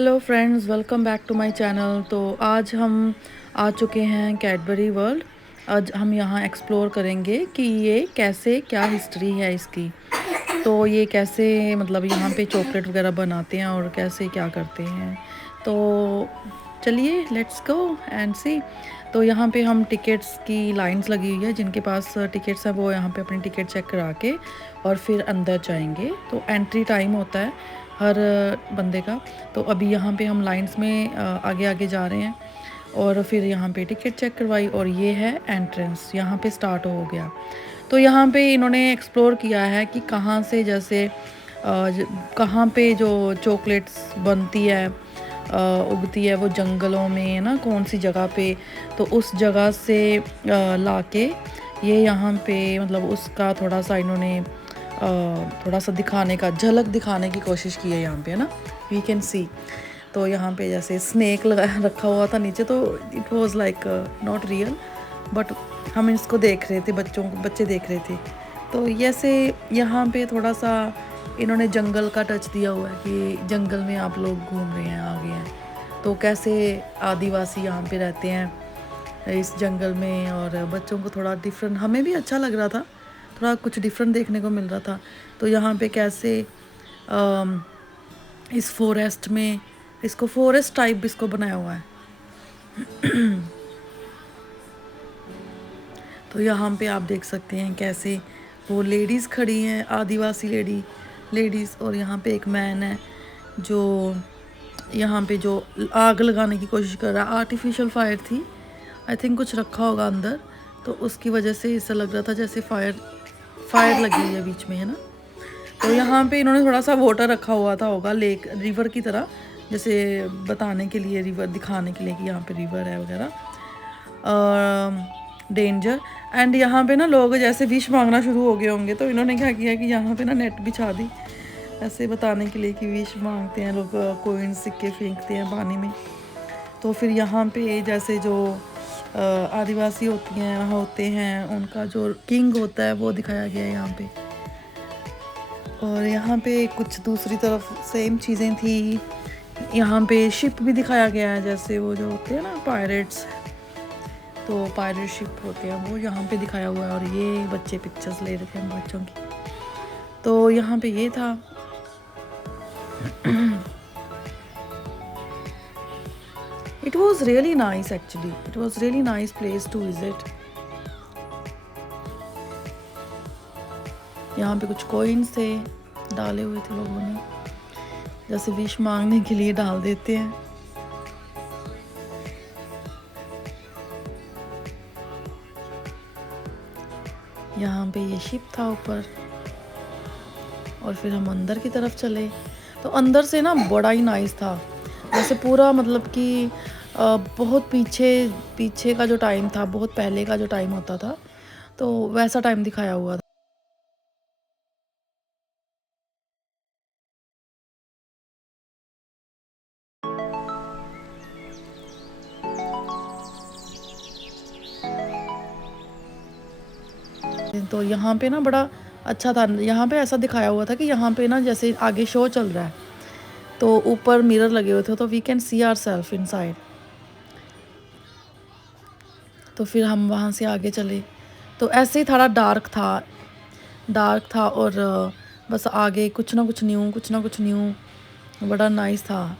Hello friends, welcome back to my channel. तो आज हम आ चुके हैं कैडबरी वर्ल्ड। आज हम यहाँ एक्सप्लोर करेंगे कि ये कैसे, क्या हिस्ट्री है इसकी। तो ये कैसे, मतलब यहाँ पे चॉकलेट वगैरह बनाते हैं और कैसे क्या करते हैं। तो चलिए लेट्स गो एंड सी। तो यहाँ पे हम टिकट्स की लाइंस लगी हुई है, जिनके पास टिकट्स है वो यहाँ पे अपनी टिकट चेक करा के और फिर अंदर जाएंगे। तो एंट्री टाइम होता है हर बंदे का। तो अभी यहाँ पे हम लाइंस में आगे आगे जा रहे हैं और फिर यहाँ पे टिकट चेक करवाई और ये है एंट्रेंस, यहाँ पे स्टार्ट हो गया। तो यहाँ पे इन्होंने एक्सप्लोर किया है कि कहाँ से, जैसे कहाँ पे जो चॉकलेट्स बनती है, उगती है वो जंगलों में ना, कौन सी जगह पे। तो उस जगह से लाके ये यहाँ पे, मतलब उसका थोड़ा सा इन्होंने थोड़ा सा दिखाने का, झलक दिखाने की कोशिश की है यहाँ पे, है ना, वी कैन सी। तो यहाँ पे जैसे स्नेक लगा रखा हुआ था नीचे, तो it was like not real, but हम इसको देख रहे थे, बच्चे देख रहे थे। तो जैसे यहाँ पे थोड़ा सा इन्होंने जंगल का टच दिया हुआ है कि जंगल में आप लोग घूम रहे हैं, आ गए हैं। तो कैसे आदिवासी यहाँ पे रहते हैं इस जंगल में, और बच्चों को थोड़ा डिफरेंट, हमें भी अच्छा लग रहा था, थोड़ा कुछ डिफरेंट देखने को मिल रहा था। तो यहाँ पे कैसे इस फॉरेस्ट में, इसको फॉरेस्ट टाइप इसको बनाया हुआ है। तो यहाँ पे आप देख सकते हैं कैसे वो लेडीज़ खड़ी हैं, आदिवासी लेडीज़, और यहाँ पे एक मैन है जो यहाँ पे जो आग लगाने की कोशिश कर रहा है। आर्टिफिशियल फायर थी, आई थिंक कुछ रखा होगा अंदर, तो उसकी वजह से ऐसा लग रहा था जैसे फायर लगी हुई है बीच में, है ना। तो यहाँ पे इन्होंने थोड़ा सा वाटर रखा हुआ था, होगा लेक, रिवर की तरह, जैसे बताने के लिए, रिवर दिखाने के लिए कि यहाँ पे रिवर है वगैरह, डेंजर। एंड यहाँ पे ना लोग जैसे विश मांगना शुरू हो गए होंगे, तो इन्होंने क्या किया कि यहाँ पे ना नेट बिछा दी, ऐसे बताने के लिए कि विश मांगते हैं लोग, कोइन सिक्के फेंकते हैं पानी में। तो फिर यहाँ पे जैसे जो आदिवासी होते हैं, उनका जो किंग होता है वो दिखाया गया है यहाँ पे। और यहाँ पे कुछ दूसरी तरफ सेम चीज़ें थी। यहाँ पे शिप भी दिखाया गया है, जैसे वो जो होते हैं ना पायरेट्स, तो पायरेट शिप होते हैं वो यहाँ पे दिखाया हुआ है। और ये बच्चे पिक्चर्स ले रहे थे हम बच्चों की। तो यहाँ पे ये था। It was really nice actually. It was really nice place to visit. यहाँ पे कुछ कॉइन्स थे, डाले हुए थे लोगों ने, जैसे विश मांगने के लिए डाल देते हैं। यहाँ पे ये शिप था ऊपर, और फिर हम अंदर की तरफ चले। तो अंदर से ना बड़ा ही नाइस था, जैसे पूरा, मतलब कि बहुत पीछे का जो टाइम था, बहुत पहले का जो टाइम होता था, तो वैसा टाइम दिखाया हुआ था। तो यहाँ पे ना बड़ा अच्छा था, यहाँ पे ऐसा दिखाया हुआ था कि यहाँ पे ना जैसे आगे शो चल रहा है, तो ऊपर मिरर लगे हुए थे, तो we can see our self inside. तो फिर हम वहाँ से आगे चले, तो ऐसे ही थोड़ा डार्क था, और बस आगे कुछ ना कुछ न्यू, बड़ा नाइस था।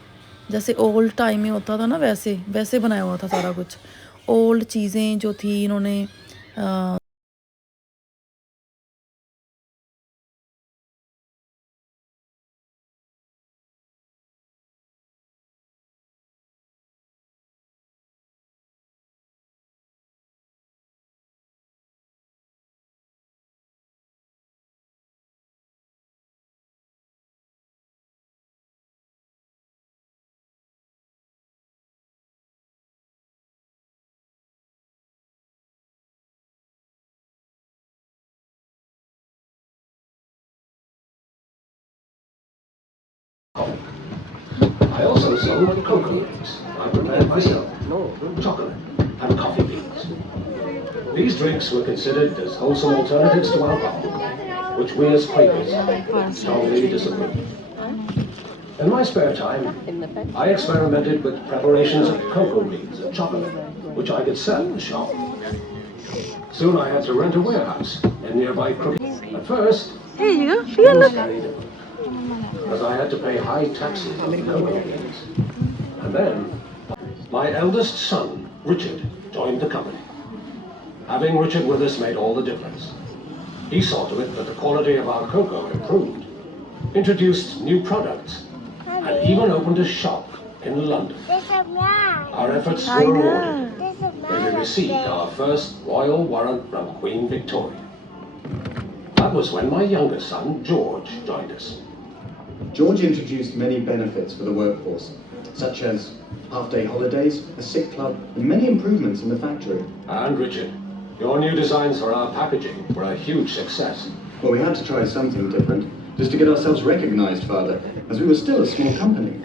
जैसे ओल्ड टाइम में होता था ना, वैसे बनाया हुआ था सारा कुछ, ओल्ड चीज़ें जो थी इन्होंने I also sold cocoa beans. I prepared myself. Chocolate and coffee beans. These drinks were considered as wholesome alternatives to alcohol, which we as Quakers strongly disapprove. In my spare time, I experimented with preparations of cocoa beans and chocolate, which I could sell in the shop. Soon I had to rent a warehouse in nearby Crook. At first, it was very difficult, because I had to pay high taxes on cocoa beans. And then, my eldest son, Richard, joined the company. Having Richard with us made all the difference. He saw to it that the quality of our cocoa improved, introduced new products, and even opened a shop in London. Our efforts were rewarded when we received our first royal warrant from Queen Victoria. That was when my younger son, George, joined us. George introduced many benefits for the workforce, such as half-day holidays, a sick club, and many improvements in the factory. And Richard, your new designs for our packaging were a huge success. Well, we had to try something different, just to get ourselves recognized, Father, as we were still a small company.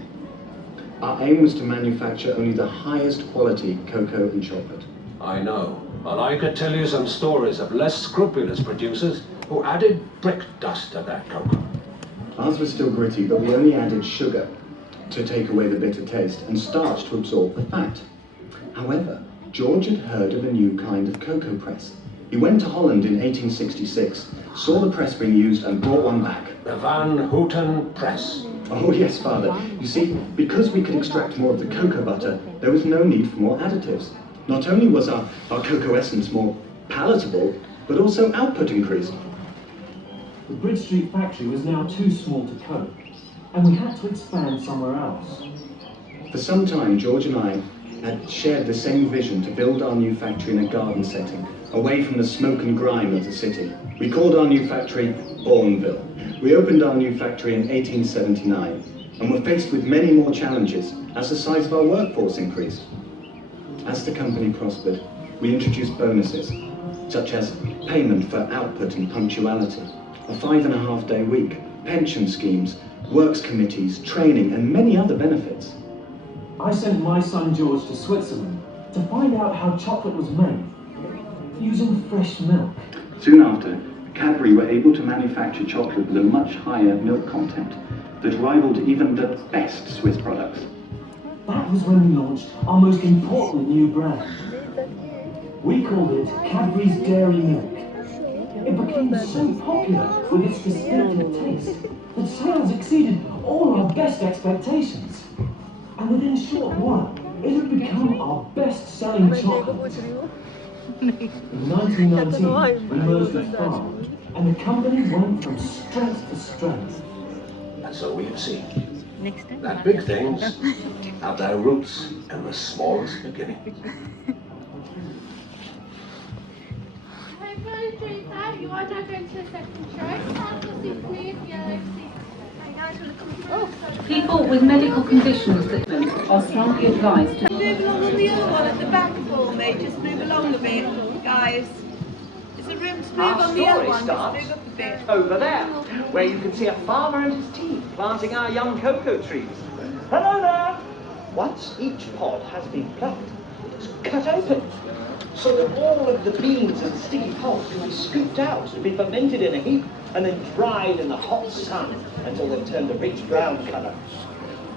Our aim was to manufacture only the highest quality cocoa and chocolate. I know, and I could tell you some stories of less scrupulous producers who added brick dust to their cocoa. Ours was still gritty, but we only added sugar to take away the bitter taste and starch to absorb the fat. However, George had heard of a new kind of cocoa press. He went to Holland in 1866, saw the press being used and brought one back. The Van Houten Press. Oh yes, Father. You see, because we could extract more of the cocoa butter, there was no need for more additives. Not only was our cocoa essence more palatable, but also output increased. The Bridge Street factory was now too small to cope, and we had to expand somewhere else. For some time, George and I had shared the same vision to build our new factory in a garden setting, away from the smoke and grime of the city. We called our new factory Bourneville. We opened our new factory in 1879, and were faced with many more challenges as the size of our workforce increased. As the company prospered, we introduced bonuses, such as payment for output and punctuality, a 5.5-day week, pension schemes, works committees, training, and many other benefits. I sent my son George to Switzerland to find out how chocolate was made, using fresh milk. Soon after, Cadbury were able to manufacture chocolate with a much higher milk content that rivaled even the best Swiss products. That was when we launched our most important new brand. We called it Cadbury's Dairy Milk. It became so popular with its distinctive taste that sales exceeded all our best expectations. And within a short while, it had become our best-selling chocolate. In 1919, we merged with Farm, and the company went from strength to strength. And so we have seen that big things have their roots in the smallest beginning. You are now going to the second show. Seat, please. Yellow seat. People with medical conditions that are strongly advised to Move along on the other one at the back for me. Just move along a bit, guys. Is there room to move on the other one? Just move up a bit. Over there, where you can see a farmer and his team planting our young cocoa trees. Hello there! Once each pod has been plucked, it's cut open, so that all of the beans and sticky pods can be scooped out to be fermented in a heap and then dried in the hot sun until they've turned a rich brown colour.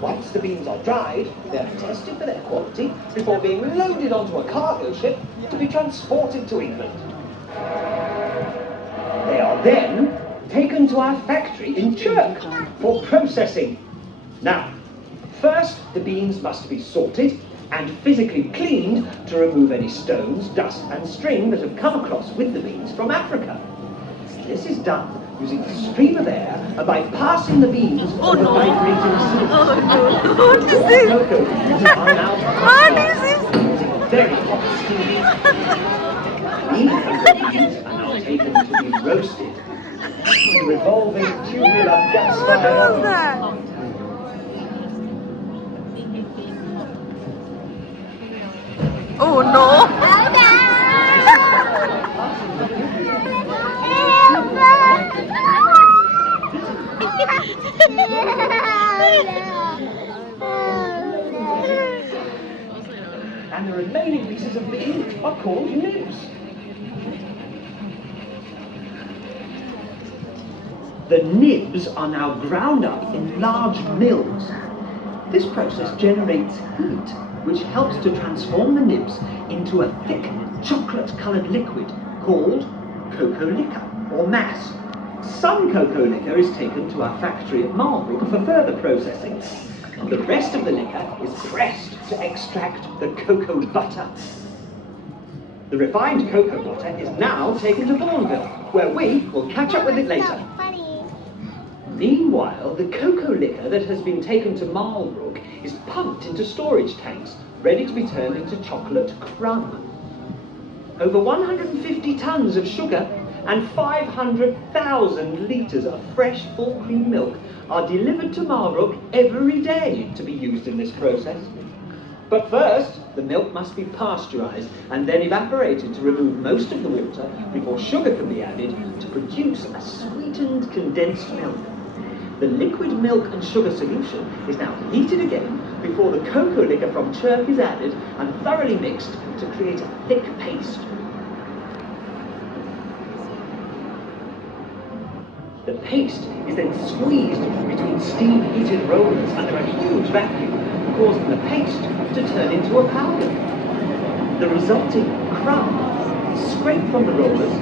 Once the beans are dried, they are tested for their quality before being loaded onto a cargo ship to be transported to England. They are then taken to our factory in Chirk for processing. Now, first the beans must be sorted and physically cleaned to remove any stones, dust and string that have come across with the beans from Africa. This is done using a stream of air and by passing the beans over vibrating seals. What is this? Cocoa beans are now using very hot steam. These beans are now taken to be roasted in revolving tubular gas fire. Oh no! And the remaining pieces of bean are called nibs. The nibs are now ground up in large mills. This process generates heat, which helps to transform the nibs into a thick chocolate-coloured liquid called cocoa liquor or mass. Some cocoa liquor is taken to our factory at Marlborough for further processing. The rest of the liquor is pressed to extract the cocoa butter. The refined cocoa butter is now taken to Bourneville, where we will catch up with it later. Meanwhile, the cocoa liquor that has been taken to Marlborough is pumped into storage tanks, ready to be turned into chocolate crumb. Over 150 tons of sugar and 500,000 litres of fresh full cream milk are delivered to Marlborough every day to be used in this process. But first, the milk must be pasteurised and then evaporated to remove most of the water before sugar can be added to produce a sweetened condensed milk. The liquid milk and sugar solution is now heated again before the cocoa liquor from churk is added and thoroughly mixed to create a thick paste. The paste is then squeezed between steam-heated rollers under a huge vacuum, causing the paste to turn into a powder. The resulting crumb is scraped from the rollers,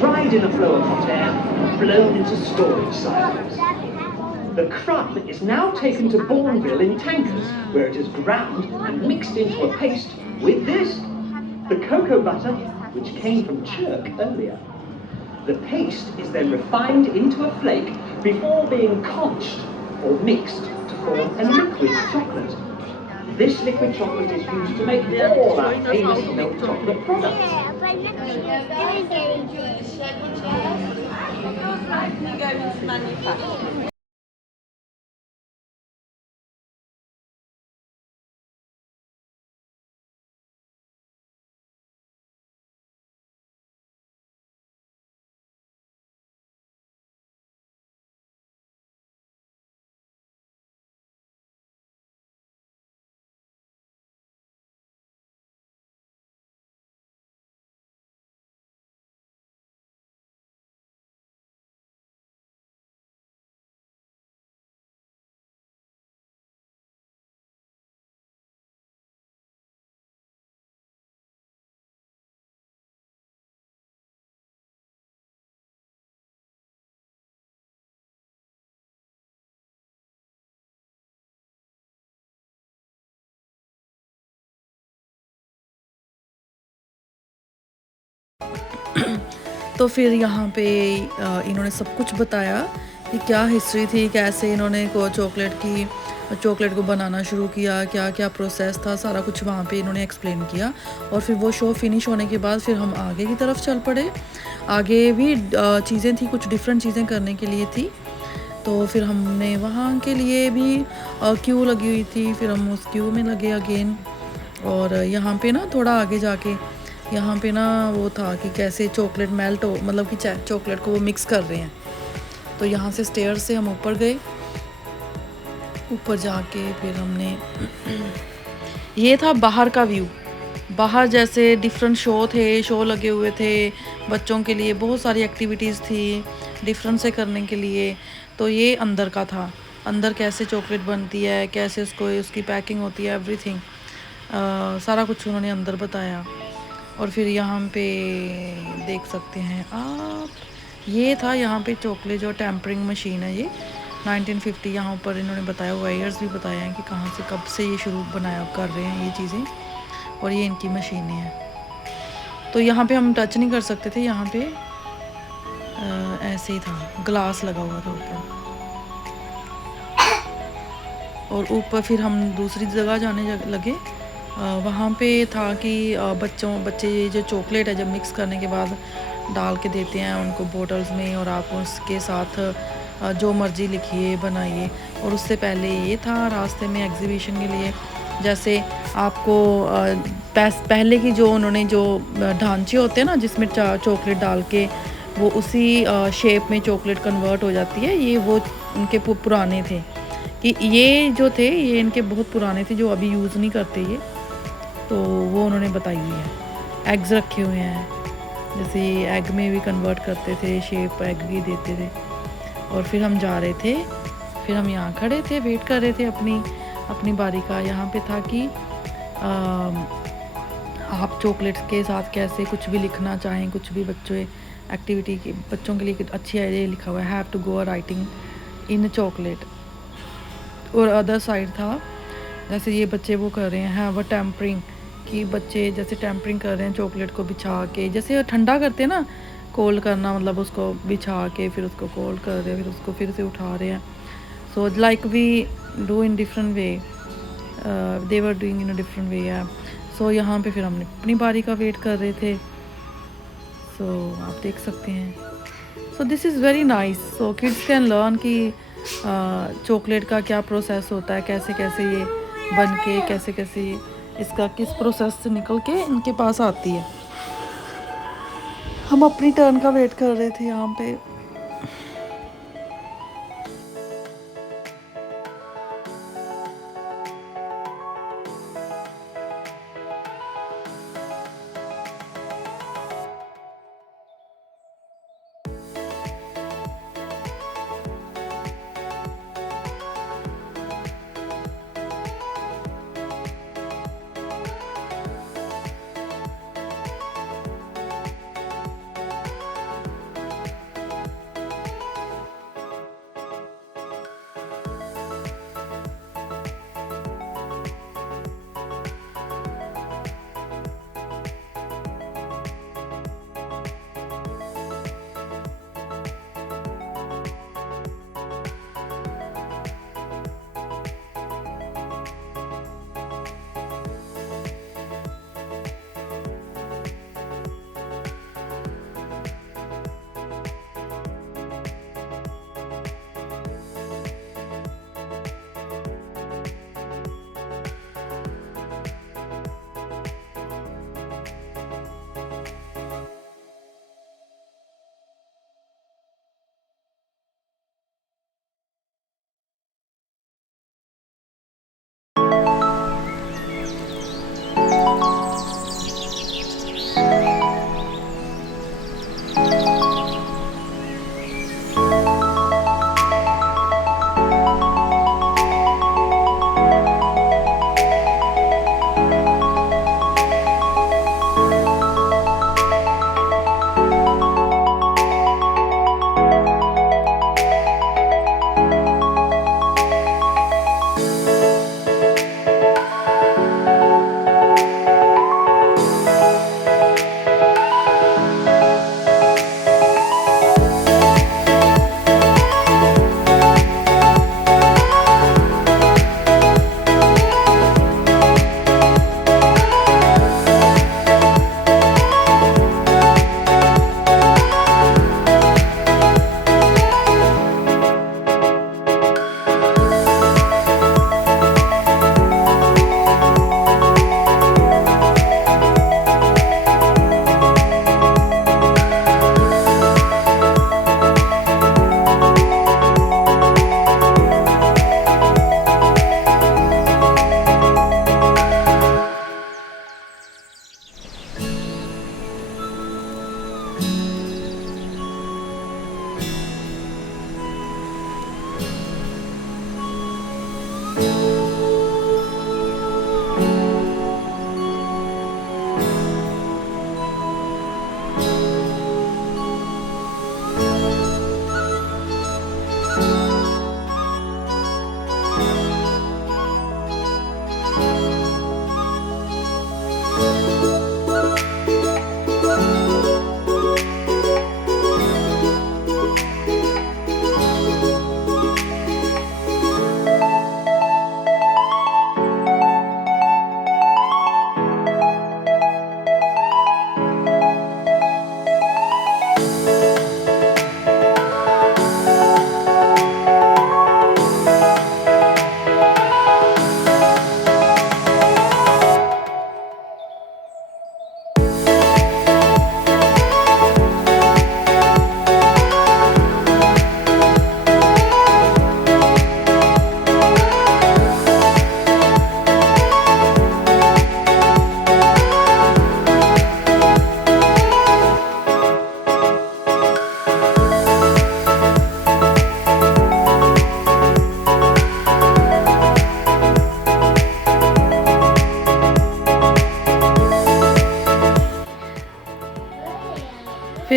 dried in a flow of hot air, and blown into storage silos. The crumb is now taken to Bourneville in tankers, where it is ground and mixed into a paste with this, the cocoa butter, which came from churk earlier. The paste is then refined into a flake before being conched or mixed to form a liquid chocolate. This liquid chocolate is used to make all our famous milk chocolate products. तो फिर यहाँ पे इन्होंने सब कुछ बताया कि क्या हिस्ट्री थी, कैसे इन्होंने चॉकलेट को बनाना शुरू किया, क्या क्या प्रोसेस था, सारा कुछ वहाँ पे इन्होंने एक्सप्लेन किया। और फिर वो शो फिनिश होने के बाद फिर हम आगे की तरफ चल पड़े। आगे भी चीज़ें थी, कुछ डिफरेंट चीज़ें करने के लिए थी। तो फिर हमने वहाँ के लिए भी क्यू लगी हुई थी, फिर हम उस क्यू में लगे अगेन। और यहाँ पे ना थोड़ा आगे जाके यहाँ पे ना वो था कि कैसे चॉकलेट मेल्ट हो, मतलब कि चॉकलेट को वो मिक्स कर रहे हैं। तो यहाँ से स्टेयर से हम ऊपर गए, ऊपर जाके फिर हमने ये था बाहर का व्यू। बाहर जैसे डिफरेंट शो लगे हुए थे बच्चों के लिए, बहुत सारी एक्टिविटीज़ थी डिफरेंट से करने के लिए। तो ये अंदर का था, अंदर कैसे चॉकलेट बनती है, कैसे उसकी पैकिंग होती है, एवरीथिंग सारा कुछ उन्होंने अंदर बताया। और फिर यहाँ पे देख सकते हैं आप, ये था यहाँ पे चॉकलेट जो टेम्परिंग मशीन है, ये 1950 यहाँ पर इन्होंने बताया हुआ, ईयर्स भी बताया है कि कहाँ से कब से ये शुरू कर रहे हैं ये चीज़ें। और ये इनकी मशीनें हैं। तो यहाँ पे हम टच नहीं कर सकते थे, यहाँ पे ऐसे ही था, ग्लास लगा हुआ था ऊपर। और ऊपर फिर हम दूसरी जगह जाने लगे। वहाँ पे था कि बच्चे जो चॉकलेट है जब मिक्स करने के बाद डाल के देते हैं उनको बोतल्स में, और आप उसके साथ जो मर्ज़ी लिखिए बनाइए। और उससे पहले ये था रास्ते में एग्जीबिशन के लिए, जैसे आपको पहले की जो उन्होंने जो ढांचे होते हैं ना जिसमें चॉकलेट डाल के वो उसी शेप में चॉकलेट कन्वर्ट हो जाती है, ये वो उनके पुराने थे कि ये जो थे ये इनके बहुत पुराने थे जो अभी यूज़ नहीं करते ये। तो वो उन्होंने बताई हुई है। एग्स रखे हुए हैं, जैसे एग में भी कन्वर्ट करते थे, शेप एग भी देते थे। और फिर हम जा रहे थे, फिर हम यहाँ खड़े थे, वेट कर रहे थे अपनी बारी का। यहाँ पे था कि आप चॉकलेट्स के साथ कैसे कुछ भी लिखना चाहें, कुछ भी बच्चों एक्टिविटी की बच्चों के लिए अच्छी आइडिया लिखा हुआ है, have to go writing in chocolate. और अदर साइड था जैसे ये बच्चे वो कर रहे हैं हैव अ टेम्परिंग, कि बच्चे जैसे टेम्परिंग कर रहे हैं चॉकलेट को बिछा के, जैसे ठंडा करते हैं ना, कोल्ड करना, मतलब उसको बिछा के फिर उसको कोल्ड कर रहे हैं, फिर उसको फिर से उठा रहे हैं। So like we do in different way, they were doing in a different way है। सो यहाँ पे फिर हमने अपनी बारी का वेट कर रहे थे। सो आप देख सकते हैं। So this is very nice. So kids can learn कि चॉकलेट का क्या प्रोसेस होता है, कैसे कैसे ये बन के, कैसे कैसे इसका किस प्रोसेस से निकल के इनके पास आती है। हम अपनी टर्न का वेट कर रहे थे यहाँ पे।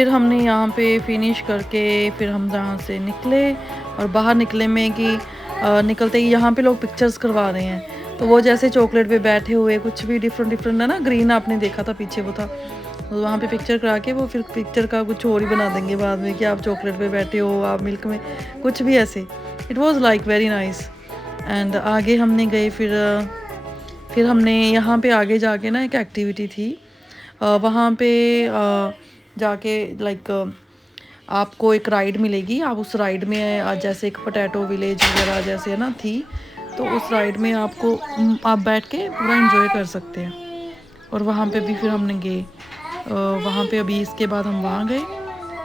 फिर हमने यहाँ पे फिनिश करके फिर हम जहाँ से निकले, और बाहर निकले में कि निकलते ही यहाँ पे लोग पिक्चर्स करवा रहे हैं। तो वो जैसे चॉकलेट पे बैठे हुए कुछ भी डिफरेंट डिफरेंट है ना, ग्रीन आपने देखा था पीछे वो था, तो वहाँ पे पिक्चर करा के वो फिर पिक्चर का कुछ और ही बना देंगे बाद में कि आप चॉकलेट पे बैठे हो, आप मिल्क में, कुछ भी ऐसे। It was like very nice. And आगे हमने गए, फिर हमने यहाँ पे आगे जाके ना एक एक्टिविटी थी, वहाँ पे जाके लाइक आपको एक राइड मिलेगी। आप उस राइड में जैसे एक पोटैटो विलेज वगैरह जैसे है ना थी, तो उस राइड में आप बैठ के पूरा एंजॉय कर सकते हैं। और वहाँ पे भी फिर हमने गए, वहाँ पे अभी इसके बाद हम वहाँ गए,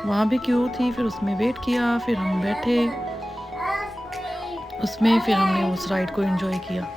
वहाँ भी क्यू थी, फिर उसमें वेट किया, फिर हम बैठे उसमें, फिर हमने उस राइड को एंजॉय किया।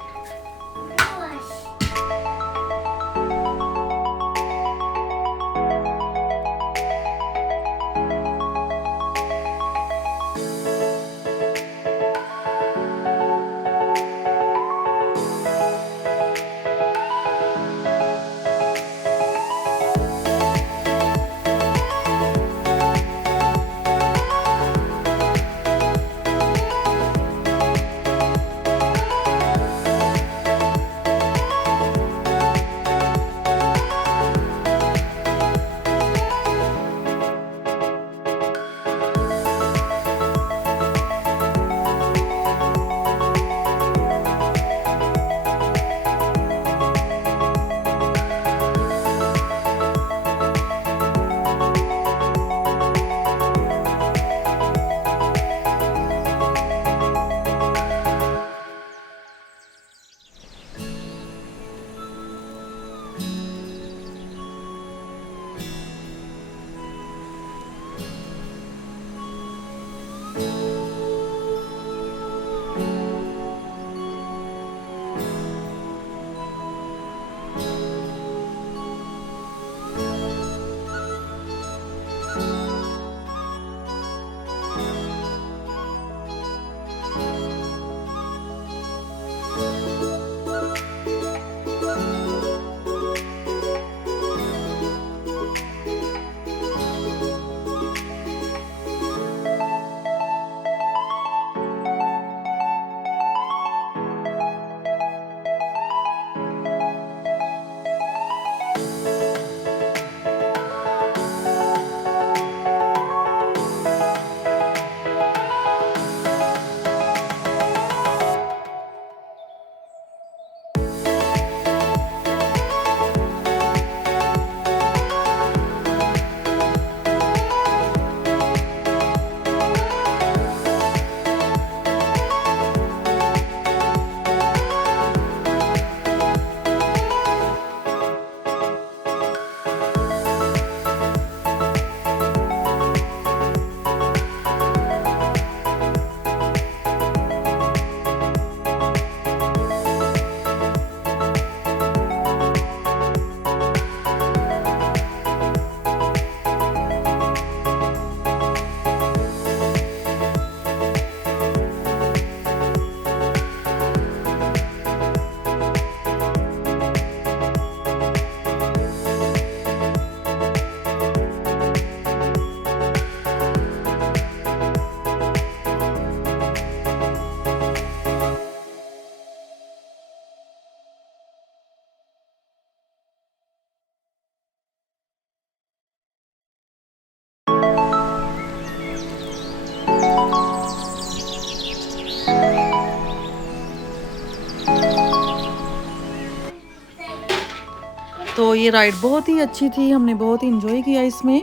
तो ये राइड बहुत ही अच्छी थी, हमने बहुत ही इंजॉय किया इसमें।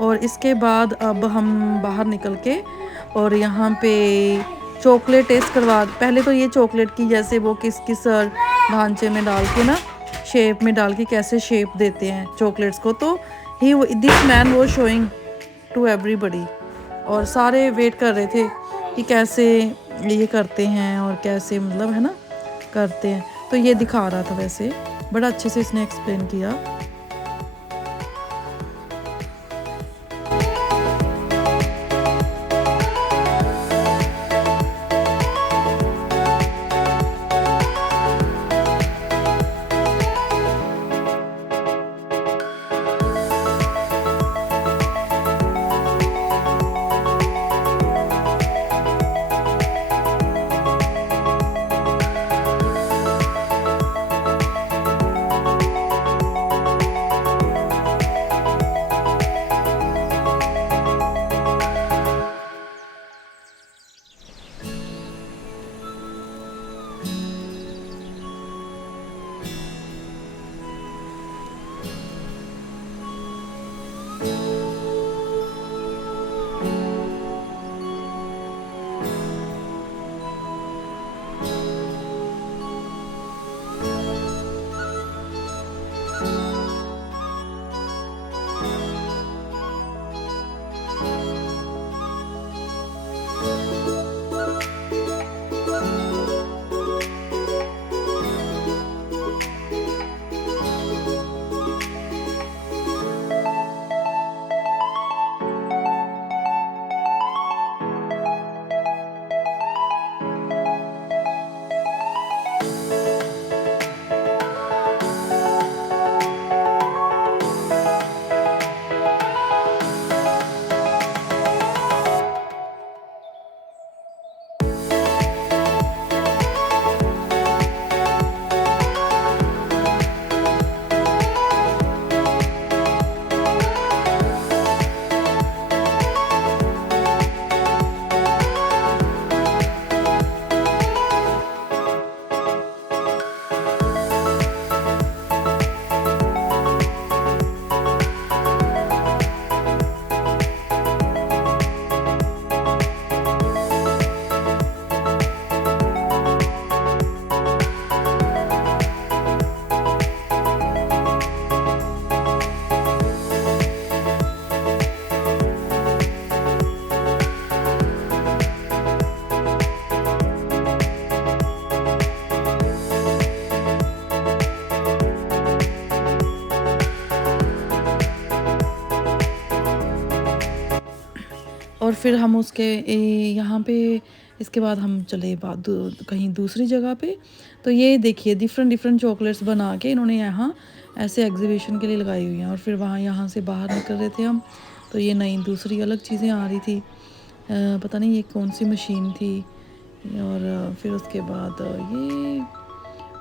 और इसके बाद अब हम बाहर निकल के और यहाँ पे चॉकलेट टेस्ट करवा, पहले तो ये चॉकलेट की जैसे वो किस किस ढांचे में डाल के ना, शेप में डाल के कैसे शेप देते हैं चॉकलेट्स को, तो ही दिस मैन वो शोइंग टू एवरीबडी, और सारे वेट कर रहे थे कि कैसे ये करते हैं और कैसे मतलब है ना करते हैं। तो ये दिखा रहा था, वैसे बड़ा अच्छे से इसने एक्सप्लेन किया। फिर हम उसके यहाँ पे इसके बाद हम चले कहीं दूसरी जगह पे। तो ये देखिए डिफरेंट डिफरेंट चॉकलेट्स बना के इन्होंने यहाँ ऐसे एग्जीबिशन के लिए लगाई हुई हैं। और फिर यहाँ से बाहर निकल रहे थे हम, तो ये नई दूसरी अलग चीज़ें आ रही थी। पता नहीं ये कौन सी मशीन थी। और फिर उसके बाद ये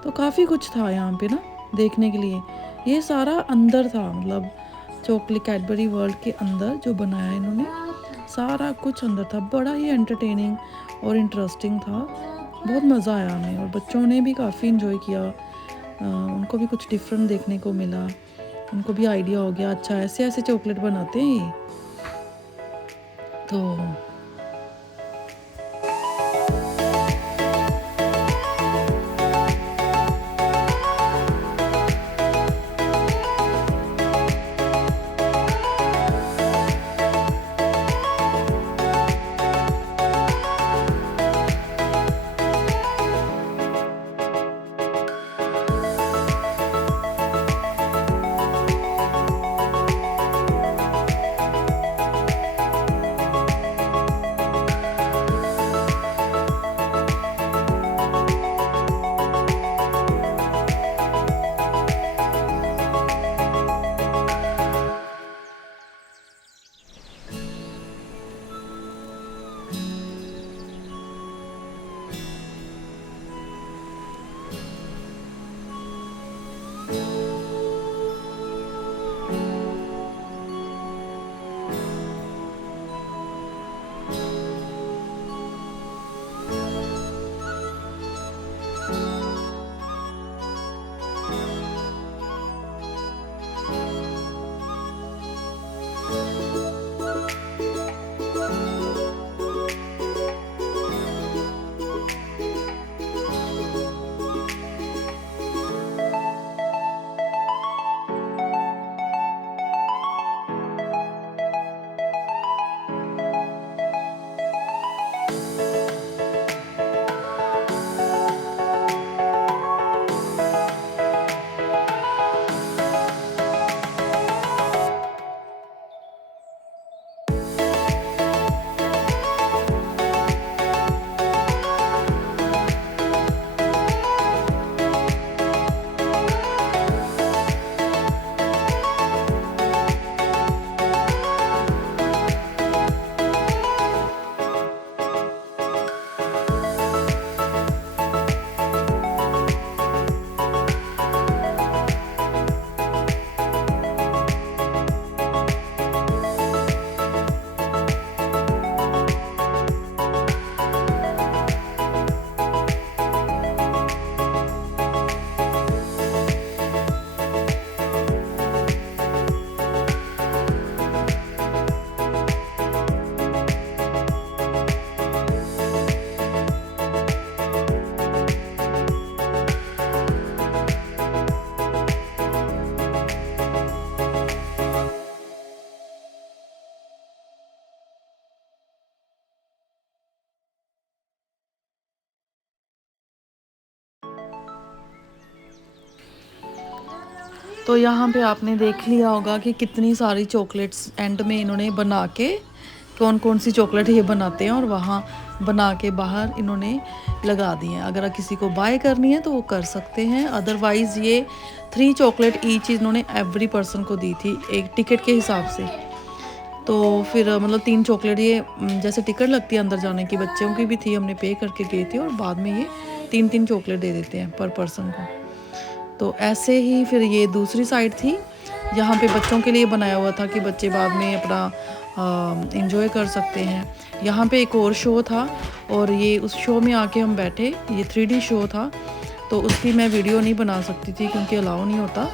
तो काफ़ी कुछ था यहाँ पे ना देखने के लिए। ये सारा अंदर था, मतलब चॉकलेट कैडबरी वर्ल्ड के अंदर जो बनाया इन्होंने सारा कुछ अंदर था। बड़ा ही एंटरटेनिंग और इंटरेस्टिंग था, बहुत मज़ा आया हमें और बच्चों ने भी काफ़ी इन्जॉय किया। उनको भी कुछ डिफरेंट देखने को मिला, उनको भी आइडिया हो गया अच्छा ऐसे ऐसे चॉकलेट बनाते हैं ये। तो तो यहाँ पे आपने देख लिया होगा कि कितनी सारी चॉकलेट्स एंड में इन्होंने बना के, कौन कौन सी चॉकलेट ये बनाते हैं और वहाँ बना के बाहर इन्होंने लगा दी हैं। अगर किसी को बाय करनी है तो वो कर सकते हैं, अदरवाइज़ ये 3 चॉकलेट ईच इन्होंने एवरी पर्सन को दी थी एक टिकट के हिसाब से। तो फिर मतलब 3 चॉकलेट ये जैसे टिकट लगती है अंदर जाने की, बच्चों की भी थी, हमने पे करके गए थे और बाद में ये 3-3 चॉकलेट दे देते हैं पर पर्सन को। तो ऐसे ही फिर ये दूसरी साइड थी, यहाँ पे बच्चों के लिए बनाया हुआ था कि बच्चे बाद में अपना एंजॉय कर सकते हैं। यहाँ पे एक और शो था और ये उस शो में आके हम बैठे, ये 3D शो था, तो उसकी मैं वीडियो नहीं बना सकती थी क्योंकि अलाउ नहीं होता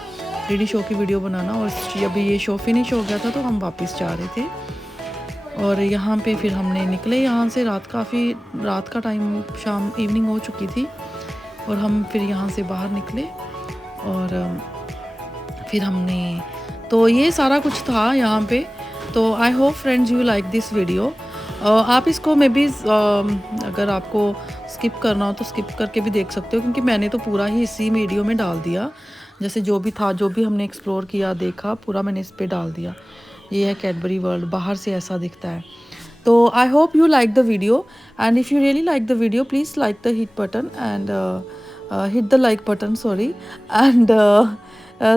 3D शो की वीडियो बनाना। और अभी ये शो फिनिश हो गया था तो हम वापस जा रहे थे। और यहाँ पे फिर हमने निकले यहाँ से, रात का टाइम, शाम इवनिंग हो चुकी थी और हम फिर यहाँ से बाहर निकले और फिर हमने, तो ये सारा कुछ था यहाँ पे। तो I hope friends you like this video. आप इसको मे बी अगर आपको स्किप करना हो तो स्किप करके भी देख सकते हो, क्योंकि मैंने तो पूरा ही इसी वीडियो में डाल दिया, जैसे जो भी था, जो भी हमने एक्सप्लोर किया देखा पूरा मैंने इस पे डाल दिया। ये है कैडबरी वर्ल्ड, बाहर से ऐसा दिखता है। तो I hope you like the video, and if you really like the video, please like the hit button and hit the like button, sorry, and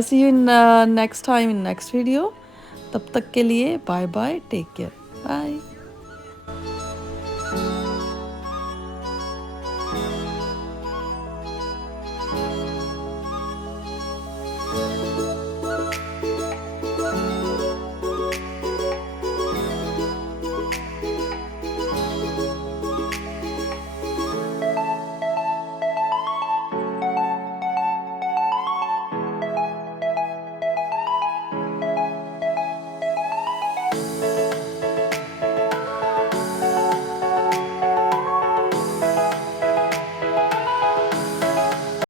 see you in next time in next video. तब तक के लिए bye bye, take care, bye.